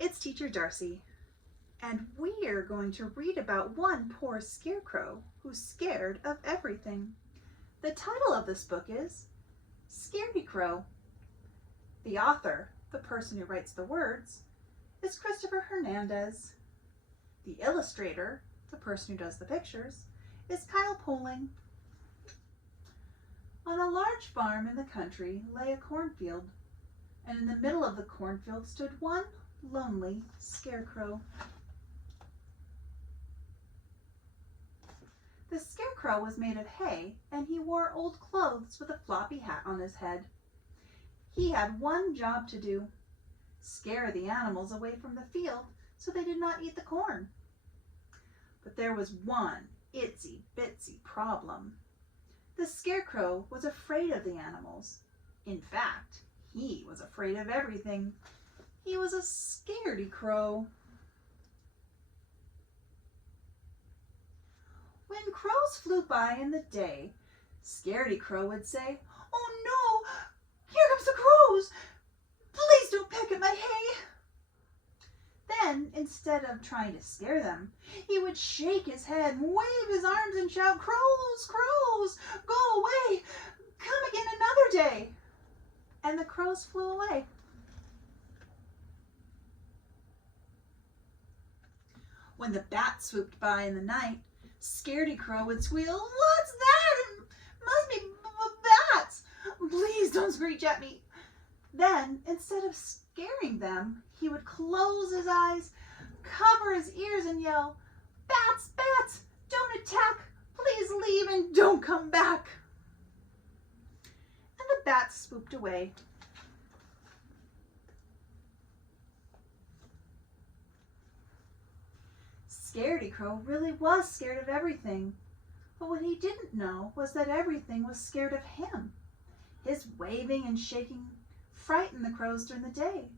It's Teacher Darcy, and we're going to read about one poor scarecrow who's scared of everything. The title of this book is ScaredyCrow. The author, the person who writes the words, is Christopher Hernandez. The illustrator, the person who does the pictures, is Kyle Poling. On a large farm in the country lay a cornfield, and in the middle of the cornfield stood one lonely scarecrow. The scarecrow was made of hay, and he wore old clothes with a floppy hat on his head. He had one job to do: scare the animals away from the field so they did not eat the corn. But there was one itsy-bitsy problem. The scarecrow was afraid of the animals. In fact, he was afraid of everything. He was a ScaredyCrow. When crows flew by in the day, ScaredyCrow would say, "Oh no, here comes the crows! Please don't peck at my hay!" Then, instead of trying to scare them, he would shake his head and wave his arms and shout, "Crows, crows, go away! Come again another day!" And the crows flew away. When the bats swooped by in the night, ScaredyCrow would squeal, "What's that? It must be bats! Please don't screech at me." Then, instead of scaring them, he would close his eyes, cover his ears, and yell, "Bats, bats, don't attack! Please leave and don't come back!" And the bats swooped away. ScaredyCrow really was scared of everything, but what he didn't know was that everything was scared of him. His waving and shaking frightened the crows during the day.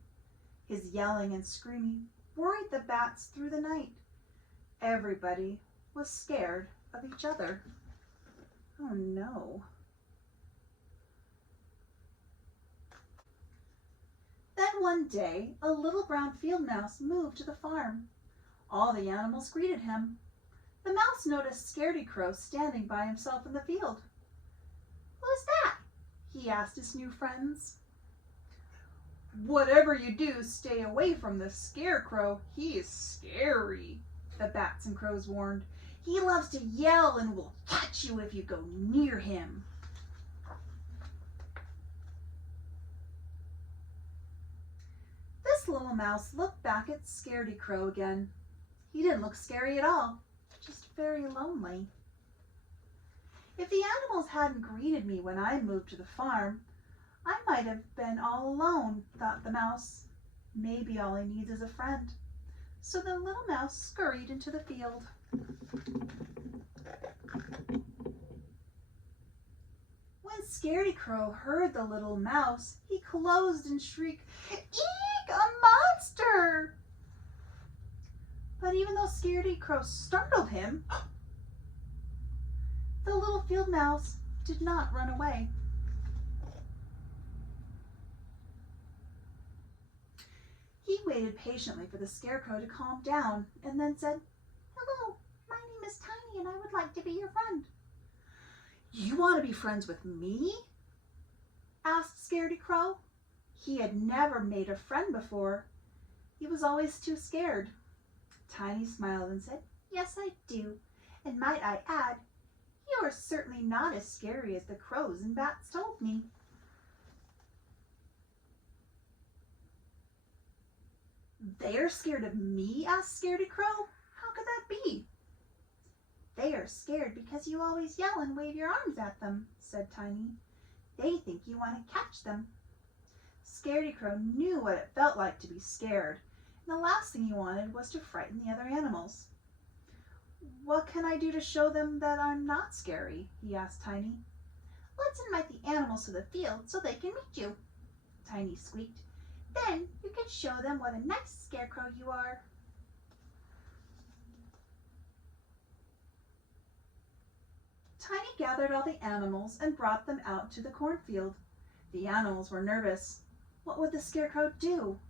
His yelling and screaming worried the bats through the night. Everybody was scared of each other. Oh no. Then one day, a little brown field mouse moved to the farm. All the animals greeted him. The mouse noticed ScaredyCrow standing by himself in the field. "Who's that?" he asked his new friends. "Whatever you do, stay away from the scarecrow. He is scary," the bats and crows warned. "He loves to yell and will catch you if you go near him." This little mouse looked back at ScaredyCrow again. He didn't look scary at all, just very lonely. "If the animals hadn't greeted me when I moved to the farm, I might have been all alone," thought the mouse. "Maybe all he needs is a friend." So the little mouse scurried into the field. When ScaredyCrow heard the little mouse, he closed and shrieked, "Eek, a monster!" But even though ScaredyCrow startled him, the little field mouse did not run away. He waited patiently for the scarecrow to calm down and then said, "Hello, my name is Tiny and I would like to be your friend." "You want to be friends with me?" asked ScaredyCrow. He had never made a friend before. He was always too scared. Tiny smiled and said, "Yes, I do. And might I add, you are certainly not as scary as the crows and bats told me." "They're scared of me?" asked ScaredyCrow. "How could that be?" "They are scared because you always yell and wave your arms at them," said Tiny. "They think you want to catch them." ScaredyCrow knew what it felt like to be scared, and the last thing he wanted was to frighten the other animals. "What can I do to show them that I'm not scary?" he asked Tiny. "Let's invite the animals to the field so they can meet you," Tiny squeaked. "Then you can show them what a nice scarecrow you are." Tiny gathered all the animals and brought them out to the cornfield. The animals were nervous. What would the scarecrow do?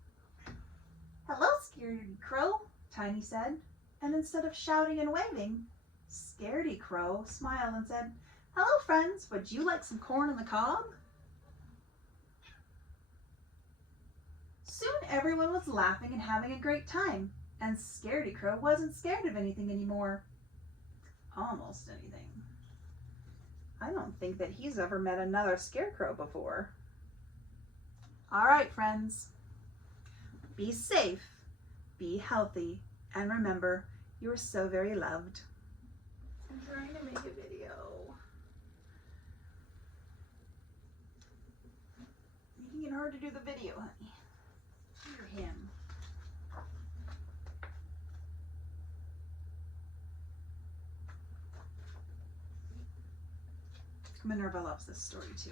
"Hello, ScaredyCrow, Tiny said, and instead of shouting and waving, ScaredyCrow smiled and said, "Hello, friends. Would you like some corn on the cob?" Soon everyone was laughing and having a great time, and ScaredyCrow wasn't scared of anything anymore. Almost anything. I don't think that he's ever met another scarecrow before. All right, friends. Be safe, be healthy, and remember, you are so very loved. I'm trying to make a video. Making it hard to do the video, honey. Hear him. Minerva loves this story too.